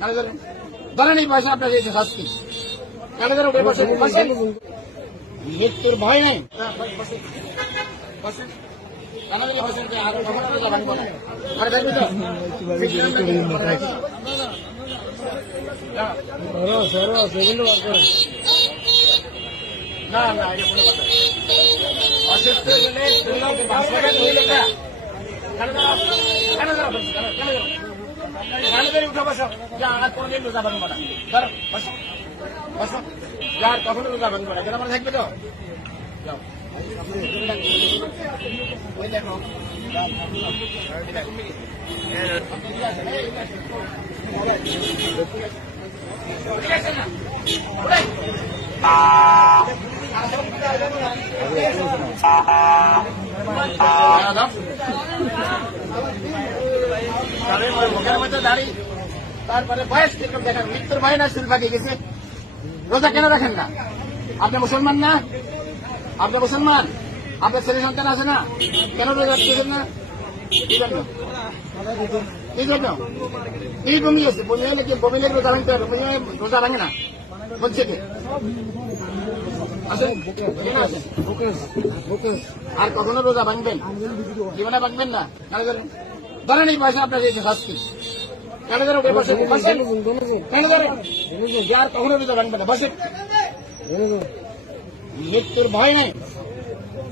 কেন ধরেন। ধরেন এই পয়সা আপনার দিয়েছে শাস্তি। কেন ধরেন উঠে বসেন বসেন। মৃত্যুর ভয় নেই। রোজা ভাঙবো না। না এটা কোনো কথা। অসুস্থ হলে তুমি ওকে বাঁচাবে নইলে না। কেন দাঁড়াও? কেন দাঁড়াও? কেন কেন দাঁড়াও? ধরে উঠে বসো। যে আর কোনোদিন রোজা ভাঙবো না। ধরো বসো। বসো। যে আর কখনো রোজা ভাঙবো না। কেন থাকবে তো? যাও। ওই দেখো। এই দেখো। ঠিক আছে না? উঠে। রোজা কেন রাখেন না? আপনি মুসলমান না? আপনি মুসলমান? আপনার ছেলে সন্তান আছে না? কেন রোজা রাখতেছেন না? কি জন্য? কি জন্য? কি বমি আছে বমি রোজা হবে রোজা না? বলছে কি। আর কখনো রোজা ভাঙবেন? জীবনে ভাঙবেন না? ধরেন এই পয়সা আপনাকে শাস্তি কেন ধরো উঠে বসেন? বসেন কেন ধরো যে আর কখনো রোজা ভাঙবে না বসেন। মৃত্যুর ভয় নেই।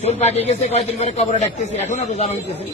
চোর পাকে গেছে কয়েকদিন পরে কবরে ডাকতেছে এখনও রোজা ভাঙতেছে